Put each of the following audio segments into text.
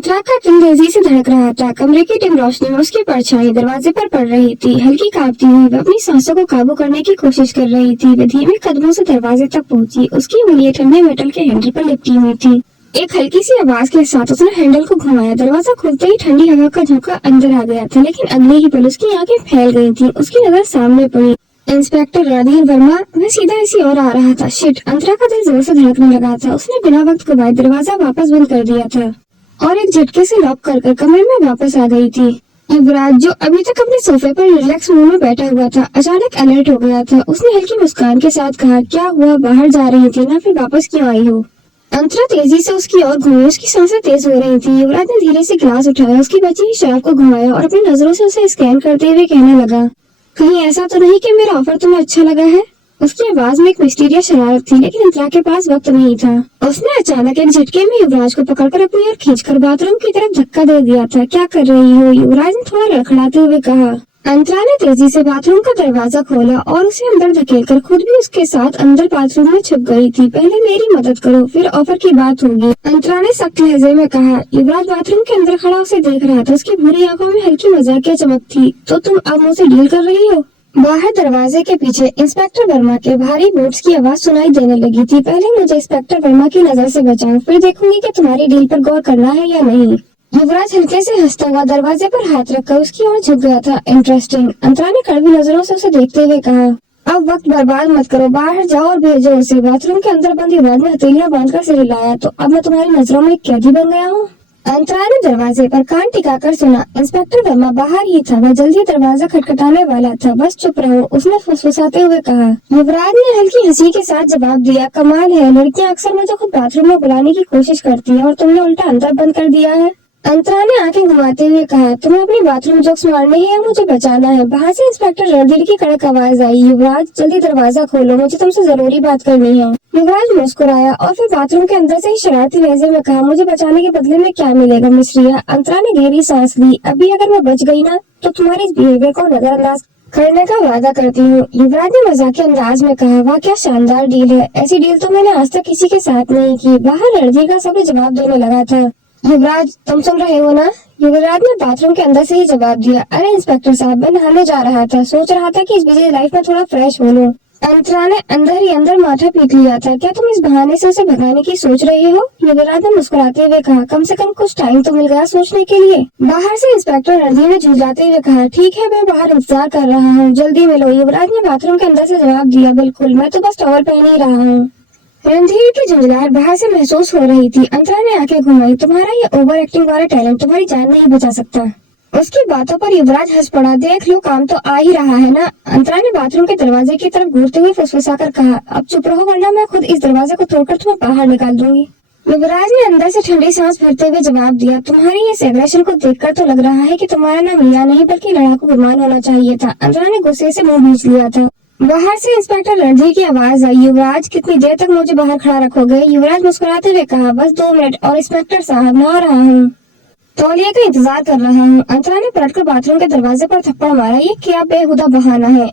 अंतरा का दिल तेजी से धड़क रहा था। कमरे की डिम रोशनी में उसकी परछाई दरवाजे पर पड़ रही थी। हल्की कांपती हुई वह अपनी सांसों को काबू करने की कोशिश कर रही थी। वह धीमे कदमों से दरवाजे तक पहुंची। उसकी उंगलियां ठंडे मेटल के हैंडल पर लिपटी हुई थी। एक हल्की सी आवाज के साथ उसने हैंडल को घुमाया। दरवाजा खुलते ही ठंडी हवा का झोंका अंदर आ गया था, लेकिन अगले ही पल उसकी आंखें फैल गई थी। उसकी नजर सामने पड़ी। इंस्पेक्टर रणधीर वर्मा। वह सीधा इसी ओर आ रहा था। शिट! अंतरा का दिल जोर से धड़कने लगा था। उसने बिना वक्त गवाए दरवाजा वापस बंद कर दिया था और एक झटके से लॉक कर कमरे में वापस आ गई थी। युवराज, जो अभी तक अपने सोफे पर रिलैक्स मूड में बैठा हुआ था, अचानक अलर्ट हो गया था। उसने हल्की मुस्कान के साथ कहा, क्या हुआ? बाहर जा रही थी ना, फिर वापस क्यों आई हो? अंतरा तेजी से उसकी ओर घूमी। उसकी सांसें तेज हो रही थी। युवराज ने धीरे से गिलास उठाया, उसकी बची हुई शराब को घुमाया और अपनी नजरों से उसे स्कैन करते हुए कहने लगा, कहीं ऐसा तो नहीं कि मेरा ऑफर तुम्हें अच्छा लगा है? उसकी आवाज में एक मिस्टीरियस शरारत थी, लेकिन अंतरा के पास वक्त नहीं था। उसने अचानक एक झटके में युवराज को पकड़कर अपनी ओर खींचकर बाथरूम की तरफ धक्का दे दिया था। क्या कर रही हो? युवराज ने थोड़ा लड़खड़ाते हुए कहा। अंतरा ने तेजी से बाथरूम का दरवाजा खोला और उसे अंदर धकेलकर खुद भी उसके साथ अंदर बाथरूम में छुप गई थी। पहले मेरी मदद करो, फिर ऑफर की बात होगी, अंतरा ने सख्त लहजे में कहा। युवराज बाथरूम के अंदर खड़ा उसे देख रहा था। उसकी भूरी आंखों में हल्की मजाकिया चमक थी। तो तुम अब मुझसे डील कर रही हो? बाहर दरवाजे के पीछे इंस्पेक्टर वर्मा के भारी बूट्स की आवाज सुनाई देने लगी थी। पहले मुझे इंस्पेक्टर वर्मा की नजर से बचाओ, फिर देखूंगी कि तुम्हारी डील पर गौर करना है या नहीं। युवराज हल्के से हंसता हुआ दरवाजे पर हाथ रखकर उसकी ओर झुक गया था। इंटरेस्टिंग, अंतरा ने कड़वी नजरों से उसे देखते हुए कहा। अब वक्त बर्बाद मत करो, बाहर जाओ और भेजो उसे। बाथरूम के अंदर बंद युवराज ने हथेलियां बांधकर सिर हिलाया। तो अब मैं तुम्हारी नजरों में एक कैदी बन गया हूँ? अंतरा ने दरवाजे पर कान टिकाकर सुना। इंस्पेक्टर वर्मा बाहर ही था। वह जल्दी दरवाजा खटखटाने वाला था। बस चुप रहो, उसने फुसफुसाते हुए कहा। युवराज ने हल्की हंसी के साथ जवाब दिया, कमाल है, लड़कियां अक्सर मुझे खुद बाथरूम में बुलाने की कोशिश करती हैं और तुमने उल्टा अंदर बंद कर दिया है। अंतरा ने आंखें घुमाते हुए कहा, तुम्हें अपनी बाथरूम जोक्स मारने हैं या मुझे बचाना है? बाहर से इंस्पेक्टर रणधीर की कड़क आवाज आई। युवराज, जल्दी दरवाजा खोलो, मुझे तुमसे जरूरी बात करनी है। युवराज मुस्कुराया और फिर बाथरूम के अंदर से ही शरारती लहजे में कहा, मुझे बचाने के बदले में क्या मिलेगा मिस्रिया? अंतरा ने गहरी सांस ली। अभी अगर मैं बच गई ना, तो तुम्हारे इस बिहेवियर को नजरअंदाज करने का वादा करती हूँ। युवराज ने मजाकिया अंदाज में कहा, वाह क्या शानदार डील है, ऐसी डील तो मैंने आज तक किसी के साथ नहीं की। बाहर रणधीर का सब्र जवाब देने लगा था। युवराज, तुम सुन रहे हो ना? युवराज ने बाथरूम के अंदर से ही जवाब दिया। अरे इंस्पेक्टर साहब, मैं नहाने जा रहा था, सोच रहा था कि इस बिजी लाइफ में थोड़ा फ्रेश हो लूं। अंतरा ने अंदर ही अंदर माथा पीट लिया था। क्या तुम इस बहाने से उसे भगाने की सोच रहे हो? युवराज ने मुस्कुराते हुए कहा, कम से कम कुछ टाइम तो मिल गया सोचने के लिए। बाहर से इंस्पेक्टर रणधीर ने झुंझलाते हुए कहा, ठीक है, मैं बाहर इंतजार कर रहा हूँ, जल्दी मिलो। युवराज ने बाथरूम के अंदर से जवाब दिया, बिल्कुल, मैं तो बस टॉवल पहन ही रहा हूँ। रणधीर की झुंझलाहट बाहर से महसूस हो रही थी। अंतरा ने आंखें घुमाई। तुम्हारा ये ओवर एक्टिंग वाला टैलेंट तुम्हारी जान नहीं बचा सकता। उसकी बातों पर युवराज हंस पड़ा। देख लो, काम तो आ ही रहा है ना? अंतरा ने बाथरूम के दरवाजे की तरफ घूरते हुए फुसफुसाकर कहा, अब चुप रहो वरना मैं खुद इस दरवाजे को तोड़कर तुम्हें बाहर निकाल दूंगी। युवराज ने अंदर से ठंडी सांस भरते हुए जवाब दिया, तुम्हारी इस एग्रेशन को देखकर तो लग रहा है कि तुम्हारा नाम रिया नहीं बल्कि लड़ाकू विमान होना चाहिए था। अंतरा ने गुस्से से मुंह भींच लिया था। बाहर से इंस्पेक्टर रणधीर की आवाज आई, युवराज, कितनी देर तक मुझे बाहर खड़ा रखोगे? युवराज मुस्कुराते हुए कहा, बस 2 मिनट और इंस्पेक्टर साहब, नहा रहा हूँ, तौलिए का इंतजार कर रहा हूँ। अंतरा ने पलटकर बाथरूम के दरवाजे पर थप्पड़ मारा। ये क्या बेहुदा बहाना है?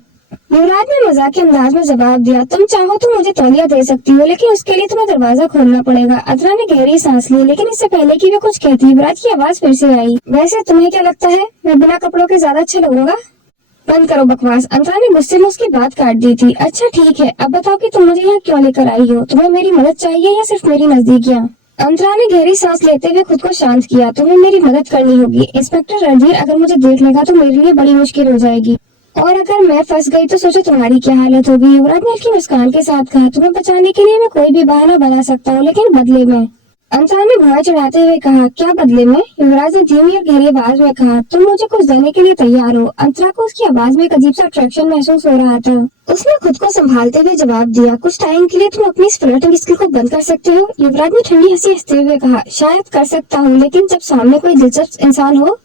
युवराज ने मजाक अंदाज में जवाब दिया, तुम चाहो तो मुझे तौलिया दे सकती हो, लेकिन उसके लिए तुम्हें दरवाजा खोलना पड़ेगा। अंतरा ने गहरी सांस ली, लेकिन इससे पहले कि वे कुछ कहती, युवराज की आवाज फिर से आई, वैसे तुम्हें क्या लगता है, मैं बिना कपड़ों के ज्यादा अच्छा लगूंगा? बंद करो बकवास। अंतरा ने गुस्से में उसकी बात काट दी थी। अच्छा ठीक है, अब बताओ कि तुम मुझे यहाँ क्यों लेकर आई हो? तुम्हें मेरी मदद चाहिए या सिर्फ मेरी नजदीकियाँ? अंतरा ने गहरी सांस लेते हुए खुद को शांत किया। तुम्हें मेरी मदद करनी होगी। इंस्पेक्टर रणधीर अगर मुझे देख लेगा तो मेरे लिए बड़ी मुश्किल हो जाएगी, और अगर मैं फंस गई तो सोचो तुम्हारी क्या हालत होगी। युवराज ने हल्की मुस्कान के साथ कहा, तुम्हें बचाने के लिए मैं कोई भी बहाना बना सकता हूँ, लेकिन बदले में। अंतरा ने भुआ चढ़ाते हुए कहा, क्या बदले में? युवराज ने धीमी और गहरी आवाज में कहा, तुम मुझे कुछ देने के लिए तैयार हो? अंतरा को उसकी आवाज में एक अजीब सा अट्रैक्शन महसूस हो रहा था। उसने खुद को संभालते हुए जवाब दिया, कुछ टाइम के लिए तुम अपनी इस फ्लर्टिंग स्किल को बंद कर सकते हो? युवराज ने ठंडी हंसी हंसते हुए कहा, शायद कर सकता हूँ, लेकिन जब सामने कोई दिलचस्प इंसान हो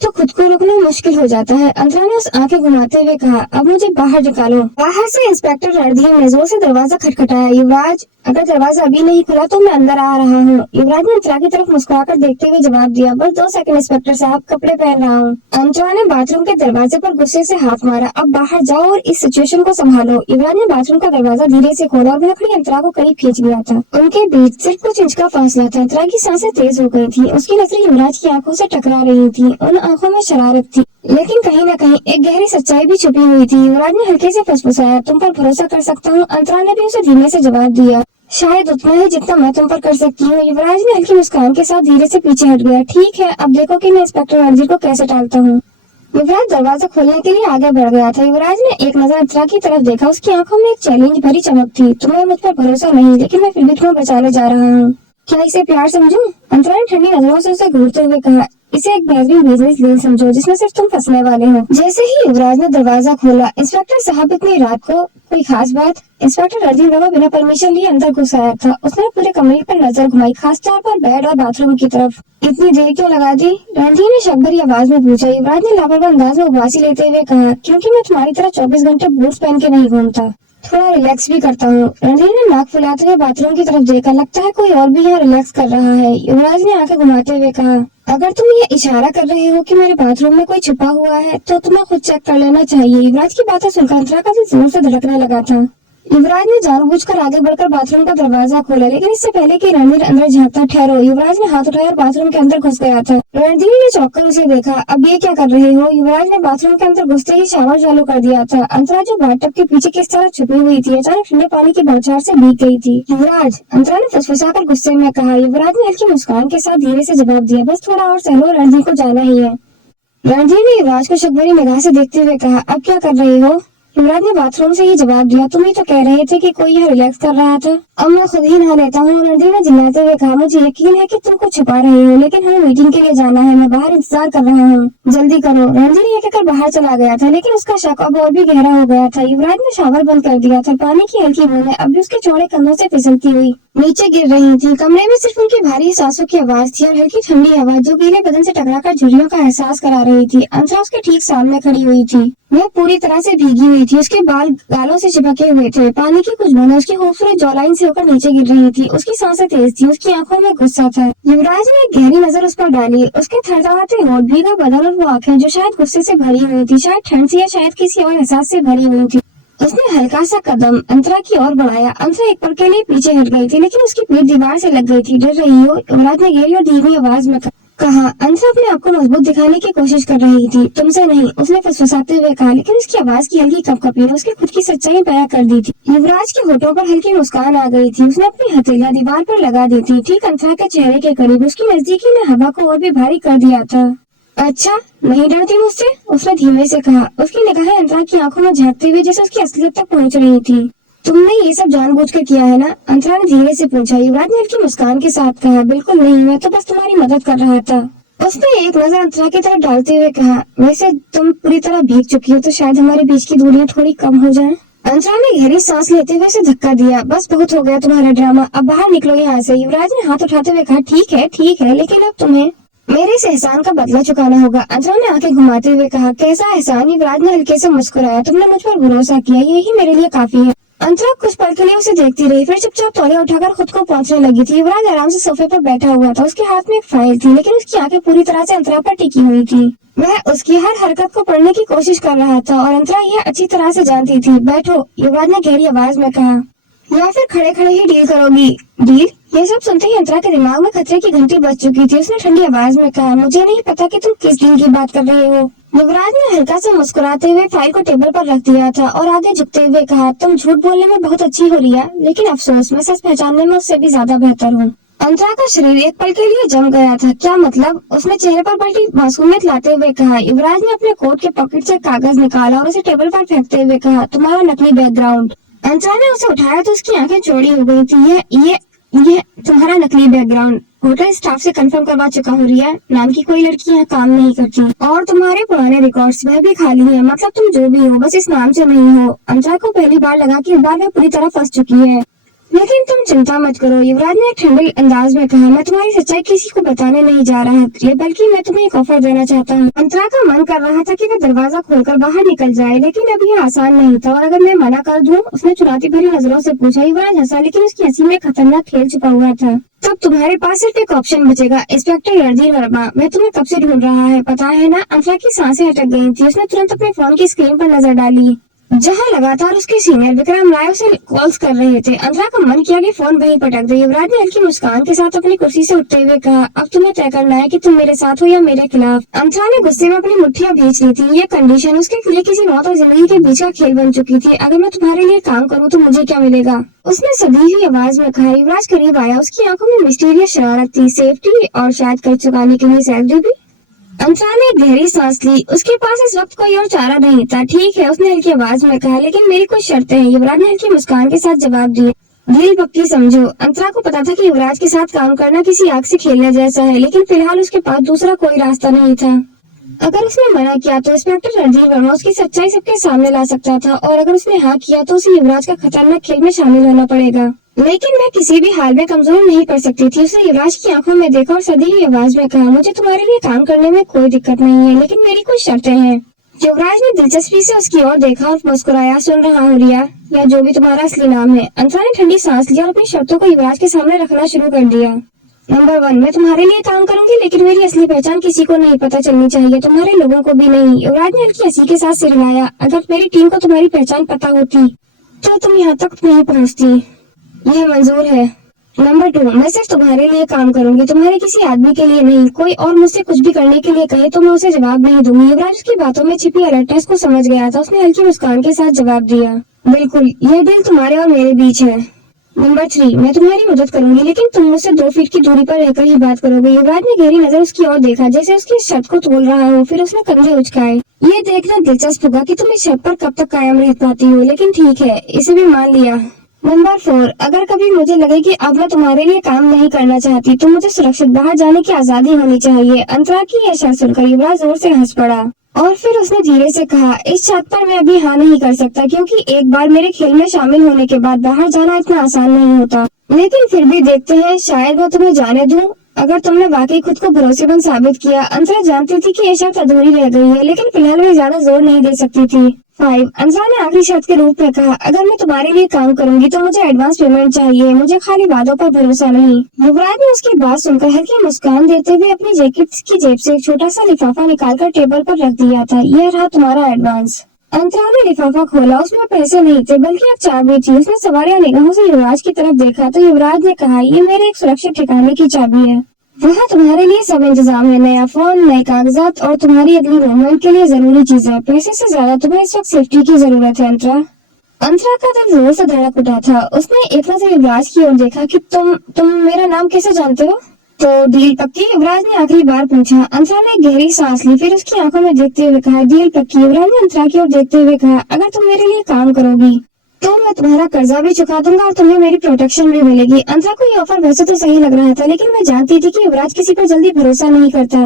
तो खुद को रोकना मुश्किल हो जाता है। अंतरा ने उस आंखें घुमाते हुए कहा, अब मुझे बाहर निकालो। बाहर से इंस्पेक्टर रणधीर ने जोर से दरवाजा खटखटाया। युवराज, अगर दरवाजा अभी नहीं खुला तो मैं अंदर आ रहा हूँ। युवराज ने अंतरा की तरफ मुस्कुराकर देखते हुए जवाब दिया, बस 2 सेकंड इंस्पेक्टर साहब, कपड़े पहन रहा हूँ। अंतरा ने बाथरूम के दरवाजे पर गुस्से से हाथ मारा, अब बाहर जाओ और इस सिचुएशन को संभालो। युवराज ने बाथरूम का दरवाजा धीरे से खोला और वह खड़ी अंतरा को करीब खींच लिया था। उनके बीच सिर्फ कुछ इंच का फासला था। अंतरा की सांसें तेज हो गई थी, उसकी नजरें युवराज की आंखों से टकरा रही थी। उन आंखों में शरारत थी, लेकिन कहीं न कहीं एक गहरी सच्चाई भी छुपी हुई थी। युवराज ने हल्के से फुसफुसाया, तुम पर भरोसा कर सकता हूँ। अंतरा ने भी उसे धीमे से जवाब दिया, शायद उतना ही जितना मैं तुम पर कर सकती हूँ। युवराज ने हल्की मुस्कान के साथ धीरे से पीछे हट गया, ठीक है, अब देखो कि मैं इंस्पेक्टर रणधीर को कैसे टालता हूँ। युवराज दरवाजा खोलने के लिए आगे बढ़ गया था। युवराज ने एक नजर अंतरा की तरफ देखा, उसकी आंखों में एक चैलेंज भरी चमक थी। तुम्हें मुझ पर भरोसा नहीं, लेकिन मैं फिर भी तुम्हें बचाने जा रहा हूँ। क्या इसे प्यार समझूं? अंतरा ने ठंडी नजरों से उसे घूरते हुए कहा, इसे एक बेहतरीन बिजनेस डील समझो जिसमें सिर्फ तुम फंसने वाले हो। जैसे ही युवराज ने दरवाजा खोला, इंस्पेक्टर साहब इतनी रात को कोई खास बात? इंस्पेक्टर रणधीर बाबा बिना परमिशन लिए अंदर घुस आया था। उसने पूरे कमरे पर नजर घुमाई, खासतौर पर बेड और बाथरूम की तरफ। इतनी देर क्यों लगा दी? रणधीर ने शक भरी आवाज में पूछा। युवराज ने लापरवाह अंदाज में उबासी लेते हुए कहा, क्योंकि मैं तुम्हारी तरह 24 घंटे बूट्स पहन के नहीं घूमता, थोड़ा रिलैक्स भी करता हूँ। रणधीर ने नाक फुलाते हुए बाथरूम की तरफ देखा, लगता है कोई और भी यहाँ रिलैक्स कर रहा है। युवराज ने आंखें घुमाते हुए कहा, अगर तुम ये इशारा कर रहे हो कि मेरे बाथरूम में कोई छुपा हुआ है तो तुम्हें खुद चेक कर लेना चाहिए। युवराज की बातें सुनकर अंतरा का दिल जोर से धड़कने लगा था। युवराज ने जानबूझकर आगे बढ़कर बाथरूम का दरवाजा खोला, लेकिन इससे पहले कि रणधीर अंदर झांकता, ठहरो। युवराज ने हाथ उठाया और बाथरूम के अंदर घुस गया था। रणधीर ने चौंककर उसे देखा, अब ये क्या कर रहे हो? युवराज ने बाथरूम के अंदर घुसते ही शावर चालू कर दिया था। अंतरा जो बाथटब के पीछे किस तरह छुपी हुई थी, अचानक ठंडे पानी की बौछार से भीग गई थी। युवराज, अंतरा ने फुसफुसाकर गुस्से में कहा। युवराज ने हल्की मुस्कान के साथ धीरे से जवाब दिया, बस थोड़ा और सह लो, रणधीर को जाना ही है। रणधीर ने युवराज को शक भरी निगाह से देखते हुए कहा, अब क्या कर रहे हो? युवराज ने बाथरूम से ही जवाब दिया, तुम ही तो कह रहे थे कि कोई यहाँ रिलैक्स कर रहा था। अब मैं खुद ही नहा लेता हूँ। रणधीर ने चिल्लाते हुए कहा, मुझे यकीन है कि तुम कुछ छुपा रहे हो, लेकिन हमें मीटिंग के लिए जाना है, मैं बाहर इंतजार कर रहा हूँ, जल्दी करो। रणधीर ये कहकर बाहर चला गया था, लेकिन उसका शक अब और भी गहरा हो गया था। युवराज ने शावर बंद कर दिया था। पानी की हल्की बूंदें अब भी उसके चौड़े कंधों से फिसलती हुई नीचे गिर रही थी। कमरे में सिर्फ उनकी भारी सांसों की आवाज थी और हल्की ठंडी हवा जो गीले बदन से टकराकर झुर्रियों का एहसास करा रही थी। अंतरा उसके ठीक सामने खड़ी हुई थी। वह पूरी तरह से भीगी हुई थी, उसके बाल गालों से चिपके हुए थे। पानी की कुछ बूंदें उसकी खूबसूरत जॉलाइन से होकर नीचे गिर रही थी। उसकी सांसें तेज थी, उसकी आंखों में गुस्सा था। युवराज ने एक गहरी नजर उस पर डाली, उसके थरथराते होंठ, भीगा बदन और वो आंखें जो शायद गुस्से से भरी हुई थी, शायद ठंड से या शायद किसी और एहसास से भरी हुई थी। उसने हल्का सा कदम अंतरा की ओर बढ़ाया। अंतरा एक पल के लिए पीछे हट गई थी, लेकिन उसकी पीठ दीवार से लग गई थी। डर रही हो? युवराज ने गहरी और धीमी आवाज में कहा। अंतरा अपने आप को मजबूत दिखाने की कोशिश कर रही थी। तुमसे नहीं, उसने फुसफुसाते हुए कहा, लेकिन उसकी आवाज की हल्की कंपकपी ने उसकी खुद की सच्चाई बयां कर दी थी। युवराज के होठों पर हल्की मुस्कान आ गई थी। उसने अपनी हथेलियां दीवार पर लगा दी थी, ठीक अंतरा के चेहरे के करीब। उसकी नजदीकी ने हवा को और भी भारी कर दिया था। अच्छा, नहीं डरती मुझसे? उसने धीमे से कहा। उसकी निगाहें अंतरा की आंखों में झांकते हुए जैसे उसकी असलियत तक पहुंच रही थी। तुमने ये सब जानबूझकर किया है ना? अंतरा ने धीरे से पूछा। युवराज ने हल्की मुस्कान के साथ कहा, बिल्कुल नहीं, मैं तो बस तुम्हारी मदद कर रहा था। उसने एक नजर अंतरा की तरफ डालते हुए कहा, वैसे तुम पूरी तरह भीग चुकी हो तो शायद हमारे बीच की दूरियां थोड़ी कम हो जाएं। अंतरा ने गहरी सांस लेते हुए उसे धक्का दिया। बस बहुत हो गया तुम्हारा ड्रामा, अब बाहर निकलो यहाँ से। युवराज ने हाथ उठाते हुए कहा, ठीक है, लेकिन अब तुम्हें मेरे इस एहसान का बदला चुकाना होगा। अंतरा ने आंखें घुमाते हुए कहा, कैसा एहसान? युवराज ने हल्के से मुस्कुराया, तुमने मुझ पर भरोसा किया, यही मेरे लिए काफी है। अंतरा कुछ पल के लिए उसे देखती रही, फिर चुपचाप तौलिया उठाकर खुद को पहुंचने लगी थी। युवराज आराम से सोफे पर बैठा हुआ था, उसके हाथ में एक फाइल थी, लेकिन उसकी आंखें पूरी तरह से अंतरा पर टिकी हुई थी। वह उसकी हर हरकत को पढ़ने की कोशिश कर रहा था और अंतरा यह अच्छी तरह से जानती थी। बैठो, युवराज ने गहरी आवाज में कहा, या फिर खड़े खड़े ही डील करोगी? डील? ये सब सुनते ही अंतरा के दिमाग में खतरे की घंटी बज चुकी थी। उसने ठंडी आवाज में कहा, मुझे नहीं पता कि तुम किस डील की बात कर रहे हो। युवराज ने हल्का सा मुस्कुराते हुए फाइल को टेबल पर रख दिया था और आगे झुकते हुए कहा, तुम झूठ बोलने में बहुत अच्छी हो रिया, लेकिन अफसोस, मैं सच पहचानने में उससे भी ज्यादा बेहतर हूँ। अंतरा का शरीर एक पल के लिए जम गया था। क्या मतलब? उसने चेहरे पर बड़ी मासूमियत लाते हुए कहा। युवराज ने अपने कोट के पॉकेट से कागज निकाला और उसे टेबल पर फेंकते हुए कहा, तुम्हारा नकली बैकग्राउंड। अंतरा ने उसे उठाया तो उसकी आंखें चौड़ी हो गई थी। ये तुम्हारा नकली बैकग्राउंड होटल स्टाफ से कंफर्म करवा चुका हूँ। रिया नाम की कोई लड़की यहाँ काम नहीं करती और तुम्हारे पुराने रिकॉर्ड्स वह भी खाली है। मतलब तुम जो भी हो, बस इस नाम से नहीं हो। अंतरा को पहली बार लगा कि इस बार वह पूरी तरह फंस चुकी है। लेकिन तुम चिंता मत करो, युवराज ने एक ठंडे अंदाज में कहा। मैं तुम्हारी सच्चाई किसी को बताने नहीं जा रहा प्रिय, बल्कि मैं तुम्हें एक ऑफर देना चाहता हूँ। अंतरा का मन कर रहा था कि वह दरवाजा खोलकर बाहर निकल जाए, लेकिन अब यह आसान नहीं था। और अगर मैं मना कर दूं? उसने चुनौती भरी नजरों से पूछा। युवराज हंसा, लेकिन उसकी हंसी में खतरनाक खेल छुपा हुआ था। तब तुम्हारे पास सिर्फ एक ऑप्शन बचेगा, इंस्पेक्टर रणधीर वर्मा। मैं तुम्हें कब से ढूंढ रहा है, पता है ना? अंतरा की सांसें अटक गई थी। उसने तुरंत अपने फोन की स्क्रीन पर नजर डाली, जहां लगातार उसके सीनियर विक्रम राय उसे कॉल्स कर रहे थे। अंतरा का मन किया कि फोन वहीं पटक दे। युवराज ने हल्की मुस्कान के साथ अपनी कुर्सी से उठते हुए कहा, अब तुम्हें तय करना है कि तुम मेरे साथ हो या मेरे खिलाफ। अंतरा ने गुस्से में अपनी मुट्ठियां भींच ली थी। ये कंडीशन उसके लिए किसी मौत और जिंदगी के बीच का खेल बन चुकी थी। अगर मैं तुम्हारे लिए काम करूँ तो मुझे क्या मिलेगा? उसने सधी हुई आवाज में कहा। युवराज करीब आया, उसकी आंखों में मिस्टीरियस शरारत थी। सेफ्टी और शायद कर्ज चुकाने के लिए सैलरी भी। अंतरा ने गहरी सांस ली। उसके पास इस वक्त कोई और चारा नहीं था। ठीक है, उसने हल्की आवाज में कहा, लेकिन मेरी कुछ शर्तें हैं। युवराज ने हल्की मुस्कान के साथ जवाब दिया, दिल पक्की समझो। अंतरा को पता था कि युवराज के साथ काम करना किसी आग से खेलने जैसा है, लेकिन फिलहाल उसके पास दूसरा कोई रास्ता नहीं था। अगर उसने मना किया तो इंस्पेक्टर रणधीर वर्मा उसकी सच्चाई सबके सामने ला सकता था, और अगर उसने हाँ किया तो उसे युवराज का खतरनाक खेल में शामिल होना पड़ेगा। लेकिन मैं किसी भी हाल में कमजोर नहीं पड़ सकती थी। उसने युवराज की आंखों में देखा और सधी हुई आवाज में कहा, मुझे तुम्हारे लिए काम करने में कोई दिक्कत नहीं है, लेकिन मेरी कुछ शर्तें हैं। युवराज ने दिलचस्पी से उसकी ओर देखा और मुस्कुराया। सुन रहा हूँ रिया, या जो भी तुम्हारा असली नाम है। अंतरा ने ठंडी सांस लिया और अपनी शर्तों को युवराज के सामने रखना शुरू कर दिया। नंबर 1, मैं तुम्हारे लिए काम करूंगी, लेकिन मेरी असली पहचान किसी को नहीं पता चलनी चाहिए, तुम्हारे लोगों को भी नहीं। युवराज ने हल्की हंसी के साथ सिर हिलाया। अगर मेरी टीम को तुम्हारी पहचान पता होती तो तुम यहाँ तक नहीं पहुँचती। यह मंजूर है। नंबर 2, मैं सिर्फ तुम्हारे लिए काम करूंगी, तुम्हारे किसी आदमी के लिए नहीं। कोई और मुझसे कुछ भी करने के लिए कहे तो मैं उसे जवाब नहीं दूंगी। युवराज उसकी बातों में छिपी अलर्टनेस को समझ गया था। उसने हल्की मुस्कान के साथ जवाब दिया, बिल्कुल, यह डील तुम्हारे और मेरे बीच है। नंबर 3, मैं तुम्हारी मदद करूंगी, लेकिन तुम मुझसे 2 फीट की दूरी पर रहकर ही बात करोगे। युवराज ने गहरी नजर उसकी ओर देखा, जैसे उसकी इस शर्त को तोल रहा हो। फिर उसने कंधे उचकाए। ये देखना दिलचस्प होगा कि तुम इस शर्त पर कब तक कायम रह पाती हो, लेकिन ठीक है, इसे भी मान लिया। नंबर 4, अगर कभी मुझे लगे कि अब मैं तुम्हारे लिए काम नहीं करना चाहती तो मुझे सुरक्षित बाहर जाने की आजादी होनी चाहिए। अंतरा की यह शर्त सुनकर युवराज जोर से हंस पड़ा, और फिर उसने धीरे से कहा, इस शर्त पर मैं अभी हाँ नहीं कर सकता, क्योंकि एक बार मेरे खेल में शामिल होने के बाद बाहर जाना इतना आसान नहीं होता। लेकिन फिर भी देखते हैं, शायद मैं तुम्हें जाने दूं अगर तुमने वाकई खुद को भरोसेमंद साबित किया। अंतरा जानती थी कि यह शर्त अधूरी रह गई है, लेकिन फिलहाल वह ज्यादा जोर नहीं दे सकती थी। 5, अंतरा ने आखिरी शर्त के रूप में कहा, अगर मैं तुम्हारे लिए काम करूंगी तो मुझे एडवांस पेमेंट चाहिए, मुझे खाली वादों पर भरोसा नहीं। युवराज ने उसकी बात सुनकर हल्की मुस्कान देते हुए अपनी जैकेट की जेब से एक छोटा सा लिफाफा निकालकर टेबल पर रख दिया था। यह रहा तुम्हारा एडवांस। अंतरा ने लिफाफा खोला। उसमें पैसे नहीं थे, बल्कि एक चाबी थी। उसने सवालिया निगाहों से युवराज की तरफ देखा तो युवराज ने कहा, ये मेरे एक सुरक्षित ठिकाने की चाबी है। वहाँ तुम्हारे लिए सब इंतजाम है, नया फोन, नए कागजात और तुम्हारी अगली मूवमेंट के लिए जरूरी चीजें। पैसे से ज्यादा तुम्हें इस वक्त सेफ्टी की जरूरत है अंतरा। अंतरा का दिल जोर से धड़क उठा था। उसने एक नजर युवराज की ओर देखा कि तुम मेरा नाम कैसे जानते हो? तो डील पक्की? युवराज ने आखिरी बार पूछा। अंतरा ने गहरी सांस ली, फिर उसकी आंखों में देखते हुए कहा, डील पक्की। युवराज ने अंतरा की ओर देखते हुए कहा, अगर तुम मेरे लिए काम करोगी तो मैं तुम्हारा कर्जा भी चुका दूंगा और तुम्हें मेरी प्रोटेक्शन भी मिलेगी। अंतरा को ये ऑफर वैसे तो सही लग रहा था, लेकिन मैं जानती थी कि युवराज किसी पर जल्दी भरोसा नहीं करता।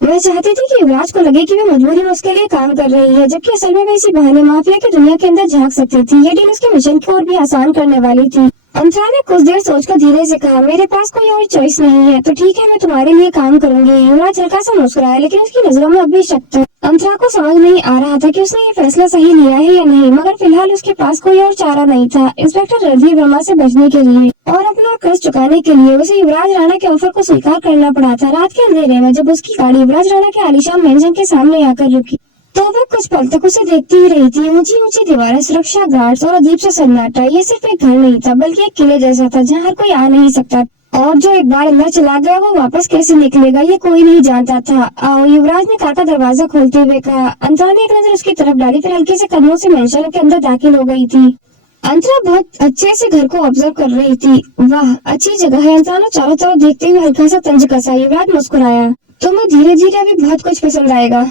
मैं चाहती थी कि युवराज को लगे कि वह मजबूरी में उसके लिए काम कर रही है, जबकि असल में वह इसी बहाने माफिया की दुनिया के अंदर झांक सकती थी। ये डील उसके मिशन को और भी आसान करने वाली थी। अंतरा ने कुछ देर सोचकर धीरे से कहा, मेरे पास कोई और चॉइस नहीं है, तो ठीक है, मैं तुम्हारे लिए काम करूंगी। युवराज हल्का सा मुस्कुराया, लेकिन उसकी नजरों में अब भी शक था। अंतरा को समझ नहीं आ रहा था कि उसने ये फैसला सही लिया है या नहीं, मगर फिलहाल उसके पास कोई और चारा नहीं था। इंस्पेक्टर रणधीर वर्मा से बचने के लिए और अपना कर्ज चुकाने के लिए उसे युवराज राणा के ऑफर को स्वीकार करना पड़ा था। रात के अंधेरे में जब उसकी गाड़ी युवराज राणा के आलीशान मेंशन के सामने आकर रुकी तो वह कुछ पल तक उसे देखती ही रही थी। ऊंची ऊंची दीवारें, सुरक्षा गार्ड्स और अजीब सा सन्नाटा। ये सिर्फ एक घर नहीं था, बल्कि एक किले जैसा था जहाँ हर कोई आ नहीं सकता, और जो एक बार अंदर चला गया वो वापस कैसे निकलेगा ये कोई नहीं जानता था। आओ, युवराज ने कार का दरवाजा खोलते हुए कहा। अंतरा ने एक नजर उसकी तरफ डाली, फिर हल्के से कदमों से मेंशन के अंदर दाखिल हो गई थी। अंतरा बहुत अच्छे से घर को ऑब्जर्व कर रही थी। वाह, अच्छी जगह है। अंतरा ने चारों तरफ देखते हुए हल्का सा तंज कसा। युवराज मुस्कुराया, तुम्हें धीरे धीरे अभी बहुत कुछ पसंद आएगा।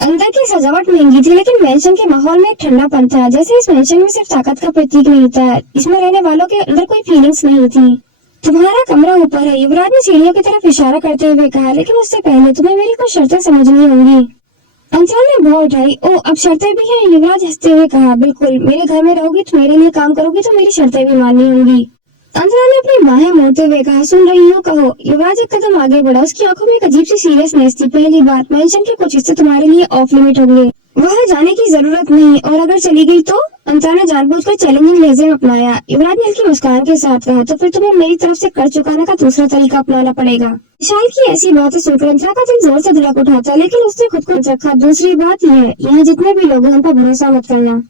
अंदर की सजावट महंगी थी, लेकिन मेंशन के माहौल में एक ठंडापन था, जैसे इस मेंशन में सिर्फ ताकत का प्रतीक नहीं था, इसमें रहने वालों के अंदर कोई फीलिंग्स नहीं थी। तुम्हारा कमरा ऊपर है, युवराज ने सीढ़ियों की तरफ इशारा करते हुए कहा, लेकिन उससे पहले तुम्हें मेरी कुछ शर्तें समझनी होंगी। अंतरा ने भौं उठाई। ओ, अब शर्तें भी हैं? युवराज हंसते हुए कहा, बिल्कुल, मेरे घर में रहोगी तो मेरे लिए काम करोगी तो मेरी शर्तें भी माननी होंगी। अंतरा ने अपनी बाहें मोड़ते हुए कहा, सुन रही हो, कहो। युवराज एक कदम आगे बढ़ा, उसकी आंखों में एक अजीब सी सीरियसनेस थी। पहली बात, मेंशन के कुछ हिस्से तुम्हारे लिए ऑफ लिमिट होंगे, वहां जाने की जरूरत नहीं, और अगर चली गई तो? अंतरा ने जानबूझकर चैलेंजिंग लहजे में अपनाया। युवराज ने हल्की मुस्कान के साथ कहा, तो फिर तुम्हें मेरी तरफ से कर्ज चुकाने का दूसरा तरीका अपनाना पड़ेगा। विशाल की ऐसी बातें सुनकर अंतरा का दिल जोर से धड़क उठा था, लेकिन उसने खुद को रखा। दूसरी बात यह है, यहाँ जितने भी लोग हैं उन पर भरोसा मत करना।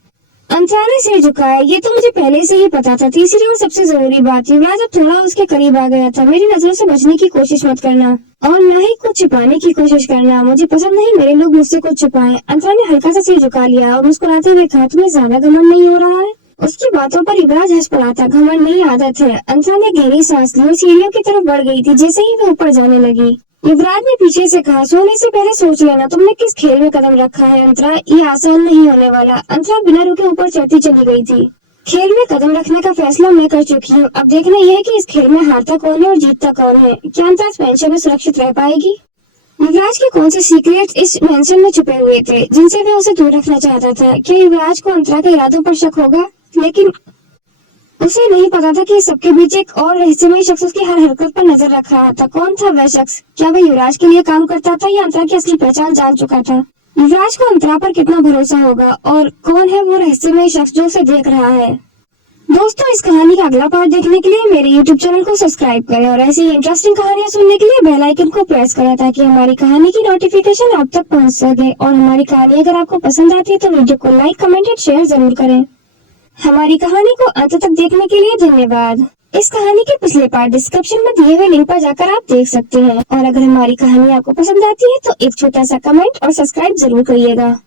अंतरा ने सिर झुकाया, ये तो मुझे पहले से ही पता था। तीसरी और सबसे जरूरी बात, युवराज अब थोड़ा उसके करीब आ गया था। मेरी नजरों से बचने की कोशिश मत करना, और न ही कुछ छिपाने की कोशिश करना। मुझे पसंद नहीं मेरे लोग मुझसे कुछ छुपाएं। अंतरा ने हल्का सा सिर झुका लिया और मुस्कुराते हुए कहा, तुम्हें ज्यादा घमंड नहीं हो रहा है? उसकी बातों पर युवराज हंस पड़ा था। घमंड नहीं, आदत है। अंतरा ने गहरी सांस ली और सीढ़ियों की तरफ बढ़ गई थी। जैसे ही वो ऊपर जाने लगी, युवराज ने पीछे से कहा, सोने से पहले सोच लेना तुमने किस खेल में कदम रखा है। अंतरा, ये आसान नहीं होने वाला। अंतरा बिना रुके ऊपर चढ़ती चली गई थी। खेल में कदम रखने का फैसला मैं कर चुकी हूँ। अब देखना यह है कि इस खेल में हारता कौन है और जीतता कौन है। क्या अंतरा इस पेंशन में सुरक्षित रह पाएगी? युवराज के कौन से सीक्रेट्स इस मेंशन में छुपे हुए थे जिनसे वह उसे दूर रखना चाहता था? क्या युवराज को अंतरा के इरादों पर शक होगा? लेकिन उसे नहीं पता था कि इस सबके बीच एक और रहस्यमय शख्स उसकी हर हरकत पर नजर रख रहा था। कौन था वह शख्स? क्या वह युवराज के लिए काम करता था या अंतरा की असली पहचान जान चुका था? युवराज को अंतरा पर कितना भरोसा होगा, और कौन है वो रहस्यमय शख्स जो उसे देख रहा है? दोस्तों, इस कहानी का अगला पार्ट देखने के लिए मेरे YouTube चैनल को सब्सक्राइब करें और ऐसी इंटरेस्टिंग कहानियां सुनने के लिए बेल आइकन को प्रेस करें, ताकि हमारी कहानी की नोटिफिकेशन आप तक पहुंच सके। और हमारी कहानी अगर आपको पसंद आती है तो वीडियो को लाइक, कमेंट और शेयर जरूर करें। हमारी कहानी को अंत तक देखने के लिए धन्यवाद। इस कहानी के पिछले पार्ट डिस्क्रिप्शन में दिए हुए लिंक पर जाकर आप देख सकते हैं। और अगर हमारी कहानी आपको पसंद आती है तो एक छोटा सा कमेंट और सब्सक्राइब जरूर करिएगा।